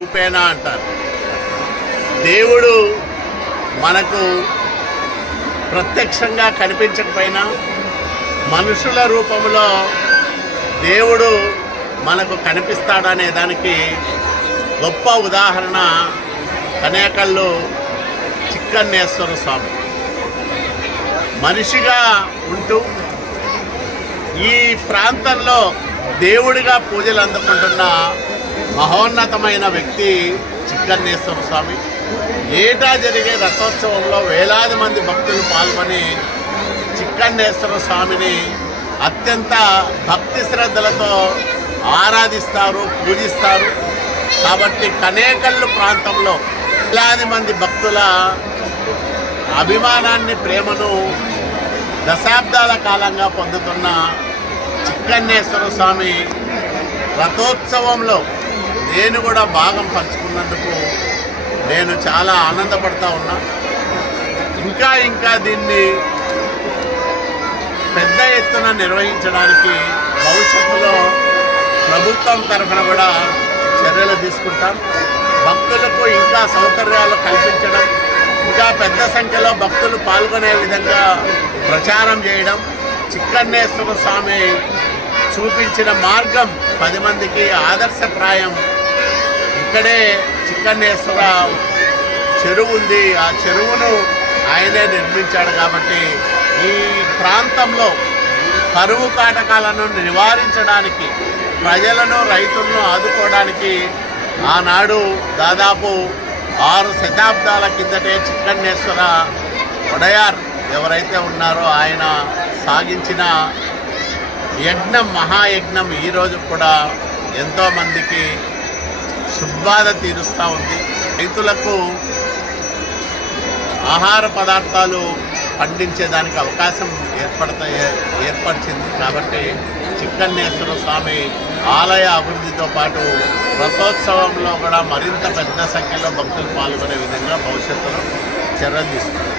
రూపేణ అంటారు. దేవుడు మనకు ప్రత్యక్షంగా కనిపించకపోయినా మనుషుల రూపంలో దేవుడు మనకు కనిపిస్తాడనే దానికి గొప్ప ఉదాహరణ కనేకల్లో చిక్కన్నేశ్వర స్వామి. మనిషిగా ఉంటూ ఈ ప్రాంతంలో దేవుడిగా పూజలు అందుకుంటున్న మహోన్నతమైన వ్యక్తి చిక్కన్నేశ్వర స్వామి. ఏటా జరిగే రథోత్సవంలో వేలాది మంది భక్తులు పాల్గొని చిక్కన్నేశ్వర స్వామిని అత్యంత భక్తి శ్రద్ధలతో ఆరాధిస్తారు, పూజిస్తారు. కాబట్టి కనేకల్లు ప్రాంతంలో వేలాది మంది భక్తుల అభిమానాన్ని, ప్రేమను దశాబ్దాల కాలంగా పొందుతున్న చిక్కన్నేశ్వర స్వామి రథోత్సవంలో నేను కూడా భాగం పంచుకున్నందుకు నేను చాలా ఆనందపడతా ఉన్నా. ఇంకా దీన్ని పెద్ద ఎత్తున నిర్వహించడానికి భవిష్యత్తులో ప్రభుత్వం తరఫున కూడా చర్యలు తీసుకుంటాం. భక్తులకు ఇంకా సౌకర్యాలు కల్పించడం, ఇంకా పెద్ద సంఖ్యలో భక్తులు పాల్గొనే విధంగా ప్రచారం చేయడం, చిక్కన్నేశ్వర స్వామి చూపించిన మార్గం 10 మందికి ఆదర్శప్రాయం. ఇక్కడే చిక్కన్నేశ్వర చెరువు ఉంది. ఆ చెరువును ఆయనే నిర్మించాడు. కాబట్టి ఈ ప్రాంతంలో కరువు కాటకాలను నివారించడానికి, ప్రజలను, రైతులను ఆదుకోవడానికి ఆనాడు దాదాపు 6 శతాబ్దాల కిందటే చిక్కన్నేశ్వర వడయార్ ఎవరైతే ఉన్నారో ఆయన సాగించిన యజ్ఞం, మహాయజ్ఞం ఈరోజు కూడా ఎంతోమందికి శుభ్బాధ తీరుస్తూ ఉంది. రైతులకు ఆహార పదార్థాలు పండించేదానికి అవకాశం ఏర్పరిచింది. కాబట్టి చిక్కన్నేశ్వర స్వామి ఆలయ అభివృద్ధితో పాటు రథోత్సవంలో కూడా మరింత పెద్ద సంఖ్యలో భక్తులు పాల్గొనే విధంగా భవిష్యత్తులో చర్యలు తీసుకుంటారు.